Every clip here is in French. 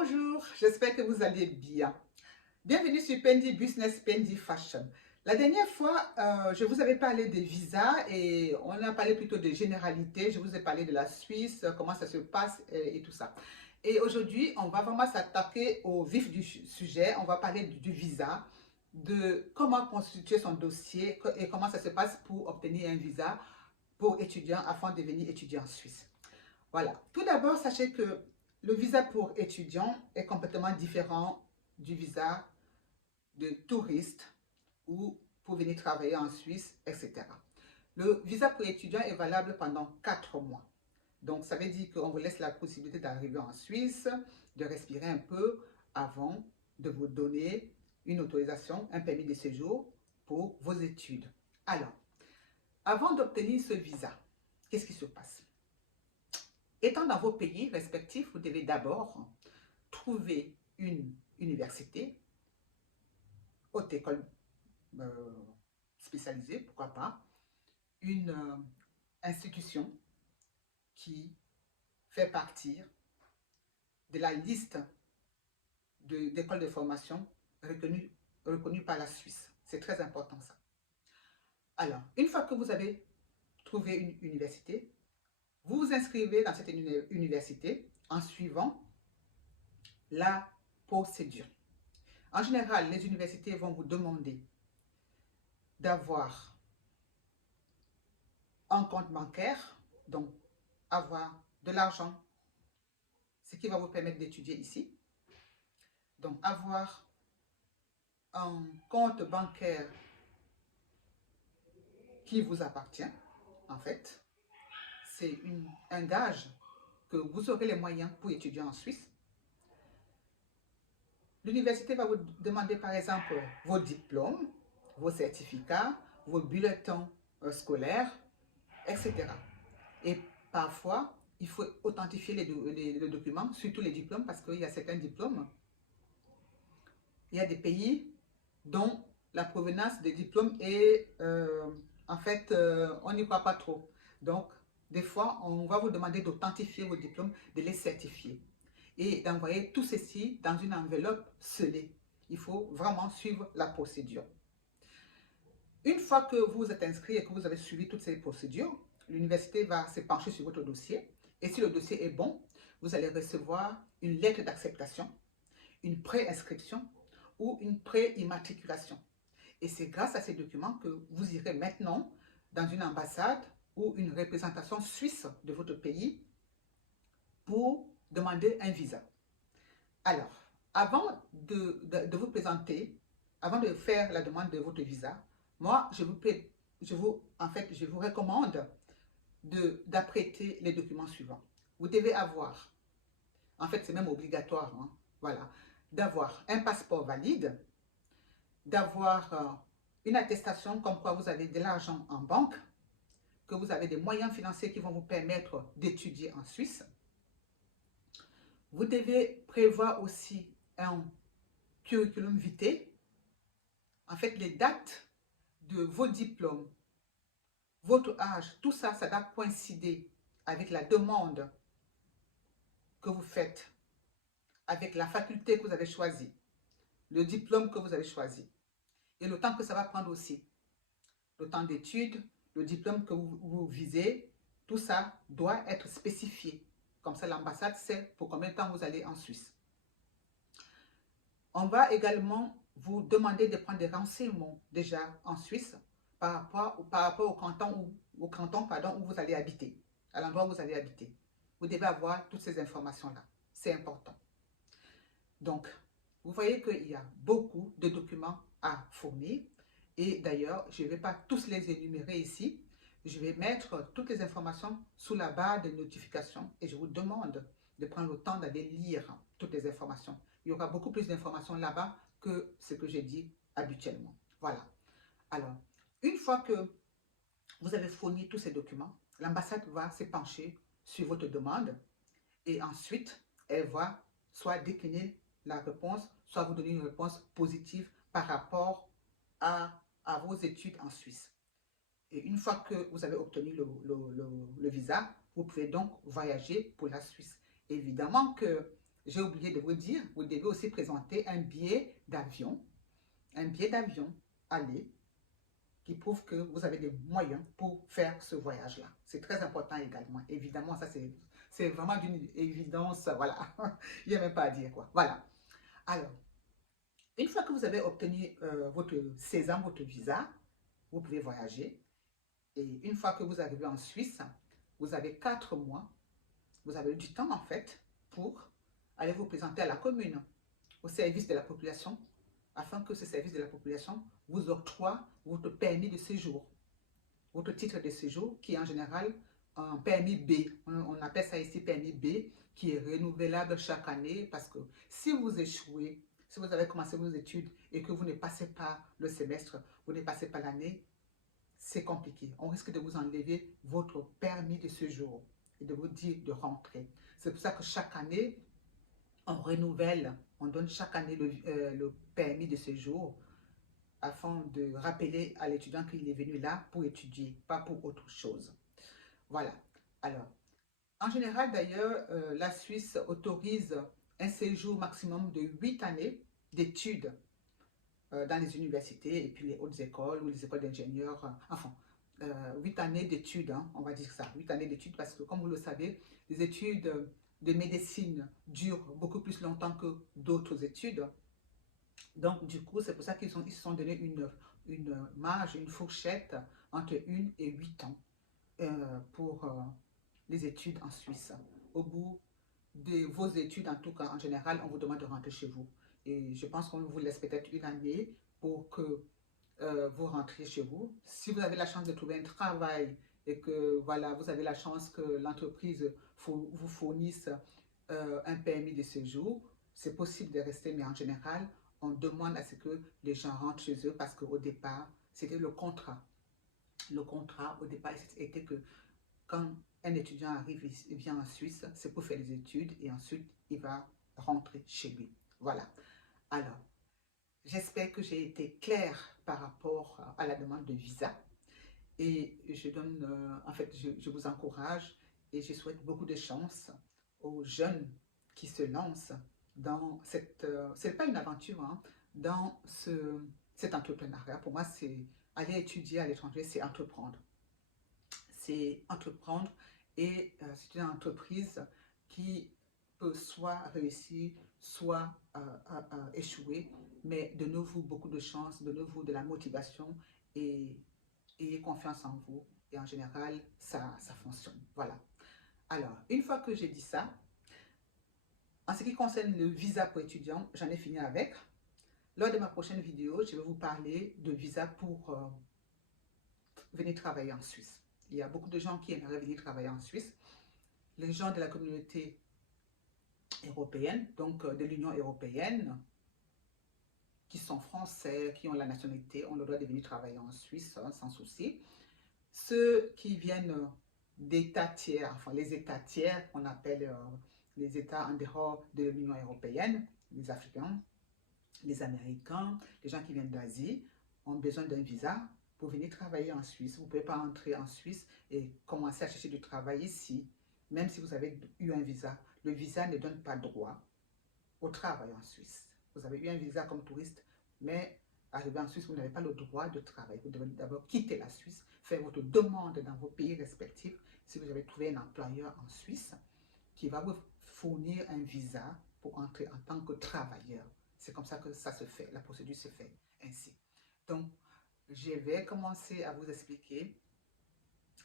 Bonjour, j'espère que vous allez bien. Bienvenue sur Pendi Business, Pendi Fashion. La dernière fois, je vous avais parlé des visas et on a parlé plutôt de généralités. Je vous ai parlé de la Suisse, comment ça se passe et tout ça. Et aujourd'hui, on va vraiment s'attaquer au vif du sujet. On va parler du visa, de comment constituer son dossier et comment ça se passe pour obtenir un visa pour étudiants afin de devenir étudiant en Suisse. Voilà. Tout d'abord, sachez que le visa pour étudiant est complètement différent du visa de touriste ou pour venir travailler en Suisse, etc. Le visa pour étudiant est valable pendant 4 mois. Donc, ça veut dire qu'on vous laisse la possibilité d'arriver en Suisse, de respirer un peu avant de vous donner une autorisation, un permis de séjour pour vos études. Alors, avant d'obtenir ce visa, qu'est-ce qui se passe? Étant dans vos pays respectifs, vous devez d'abord trouver une université, haute école spécialisée, pourquoi pas, une institution qui fait partie de la liste d'écoles de formation reconnues par la Suisse. C'est très important ça. Alors, une fois que vous avez trouvé une université, vous vous inscrivez dans cette université en suivant la procédure. En général, les universités vont vous demander d'avoir un compte bancaire, donc avoir de l'argent, ce qui va vous permettre d'étudier ici. Donc, avoir un compte bancaire qui vous appartient, en fait, c'est un gage que vous aurez les moyens pour étudier en Suisse. L'université va vous demander, par exemple, vos diplômes, vos certificats, vos bulletins scolaires, etc. Et parfois, il faut authentifier les documents, surtout les diplômes, parce qu'il y a certains diplômes. Il y a des pays dont la provenance des diplômes est, en fait, on n'y croit pas trop. Donc, des fois, on va vous demander d'authentifier vos diplômes, de les certifier et d'envoyer tout ceci dans une enveloppe scellée. Il faut vraiment suivre la procédure. Une fois que vous êtes inscrit et que vous avez suivi toutes ces procédures, l'université va se pencher sur votre dossier. Et si le dossier est bon, vous allez recevoir une lettre d'acceptation, une préinscription ou une pré-immatriculation. Et c'est grâce à ces documents que vous irez maintenant dans une ambassade ou une représentation suisse de votre pays pour demander un visa. Alors, avant de vous présenter, avant de faire la demande de votre visa, moi, je vous recommande d'apprêter les documents suivants. Vous devez avoir, en fait, c'est même obligatoire, hein, voilà, d'avoir un passeport valide, d'avoir une attestation comme quoi vous avez de l'argent en banque, que vous avez des moyens financiers qui vont vous permettre d'étudier en Suisse. Vous devez prévoir aussi un curriculum vitae, en fait les dates de vos diplômes, votre âge, tout ça, ça doit coïncider avec la demande que vous faites, avec la faculté que vous avez choisie, le diplôme que vous avez choisi et le temps que ça va prendre aussi, le temps d'études, le diplôme que vous visez, tout ça doit être spécifié. Comme ça, l'ambassade sait pour combien de temps vous allez en Suisse. On va également vous demander de prendre des renseignements déjà en Suisse par rapport au canton où vous allez habiter, à l'endroit où vous allez habiter. Vous devez avoir toutes ces informations-là. C'est important. Donc, vous voyez qu'il y a beaucoup de documents à fournir. Et d'ailleurs, je ne vais pas tous les énumérer ici. Je vais mettre toutes les informations sous la barre de notification et je vous demande de prendre le temps d'aller lire toutes les informations. Il y aura beaucoup plus d'informations là-bas que ce que j'ai dit habituellement. Voilà. Alors, une fois que vous avez fourni tous ces documents, l'ambassade va se pencher sur votre demande et ensuite, elle va soit décliner la réponse, soit vous donner une réponse positive par rapport à vos études en Suisse. Et une fois que vous avez obtenu le visa, vous pouvez donc voyager pour la Suisse. Évidemment que j'ai oublié de vous dire, vous devez aussi présenter un billet d'avion aller qui prouve que vous avez des moyens pour faire ce voyage-là. C'est très important également. Évidemment, ça c'est vraiment d'une évidence, voilà. Il n'y a même pas à dire quoi. Voilà. Alors, une fois que vous avez obtenu votre sésame, votre visa, vous pouvez voyager. Et une fois que vous arrivez en Suisse, vous avez 4 mois, vous avez du temps en fait pour aller vous présenter à la commune, au service de la population, afin que ce service de la population vous octroie votre permis de séjour, votre titre de séjour qui est en général un permis B. On appelle ça ici permis B, qui est renouvelable chaque année parce que si vous échouez, si vous avez commencé vos études et que vous ne passez pas le semestre, vous ne passez pas l'année, c'est compliqué. On risque de vous enlever votre permis de séjour et de vous dire de rentrer. C'est pour ça que chaque année, on renouvelle, on donne chaque année le permis de séjour afin de rappeler à l'étudiant qu'il est venu là pour étudier, pas pour autre chose. Voilà. Alors, en général d'ailleurs, la Suisse autorise un séjour maximum de 8 années d'études dans les universités et puis les hautes écoles ou les écoles d'ingénieurs, enfin, 8 années d'études, hein, on va dire ça, 8 années d'études parce que comme vous le savez, les études de médecine durent beaucoup plus longtemps que d'autres études. Donc du coup, c'est pour ça qu'ils se sont donné une marge, une fourchette entre 1 et 8 ans pour les études en Suisse. Au bout de vos études, en tout cas, en général, on vous demande de rentrer chez vous. Et je pense qu'on vous laisse peut-être une année pour que vous rentriez chez vous. Si vous avez la chance de trouver un travail et que voilà, vous avez la chance que l'entreprise vous fournisse un permis de séjour, c'est possible de rester, mais en général, on demande à ce que les gens rentrent chez eux parce qu'au départ, c'était le contrat. Le contrat, au départ, était que quand un étudiant arrive, il vient en Suisse, c'est pour faire des études et ensuite il va rentrer chez lui. Voilà. Alors, j'espère que j'ai été claire par rapport à la demande de visa et je donne, en fait, je vous encourage et je souhaite beaucoup de chance aux jeunes qui se lancent dans cette, c'est pas une aventure, hein, dans cet entrepreneuriat. Pour moi, c'est aller étudier à l'étranger, c'est entreprendre. C'est entreprendre et c'est une entreprise qui peut soit réussir, soit échouer, mais donnez-vous beaucoup de chance, donnez-vous de la motivation et ayez confiance en vous. Et en général, ça fonctionne. Voilà. Alors, une fois que j'ai dit ça, en ce qui concerne le visa pour étudiants, j'en ai fini avec. Lors de ma prochaine vidéo, je vais vous parler de visa pour venir travailler en Suisse. Il y a beaucoup de gens qui aimeraient venir travailler en Suisse. Les gens de la communauté européenne, donc de l'Union européenne, qui sont français, qui ont la nationalité, ont le droit de venir travailler en Suisse hein, sans souci. Ceux qui viennent d'États tiers, enfin les États tiers, on appelle les États en dehors de l'Union européenne, les Africains, les Américains, les gens qui viennent d'Asie, ont besoin d'un visa pour venir travailler en Suisse. Vous ne pouvez pas entrer en Suisse et commencer à chercher du travail ici, même si vous avez eu un visa. Le visa ne donne pas droit au travail en Suisse. Vous avez eu un visa comme touriste, mais arrivé en Suisse, vous n'avez pas le droit de travailler. Vous devez d'abord quitter la Suisse, faire votre demande dans vos pays respectifs, si vous avez trouvé un employeur en Suisse qui va vous fournir un visa pour entrer en tant que travailleur. C'est comme ça que ça se fait, la procédure se fait ainsi. Donc, je vais commencer à vous expliquer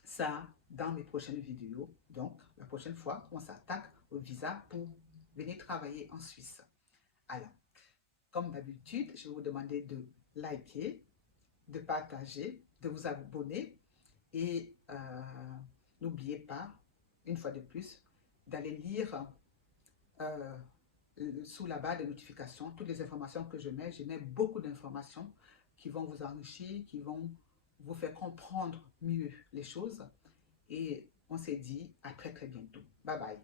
ça dans mes prochaines vidéos. Donc, la prochaine fois, on s'attaque au visa pour venir travailler en Suisse. Alors, comme d'habitude, je vais vous demander de liker, de partager, de vous abonner et n'oubliez pas, une fois de plus, d'aller lire sous la barre de notifications toutes les informations que je mets. Je mets beaucoup d'informations qui vont vous enrichir, qui vont vous faire comprendre mieux les choses. Et on s'est dit à très très bientôt. Bye bye.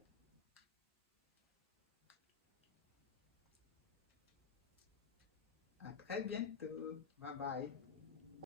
À très bientôt. Bye bye.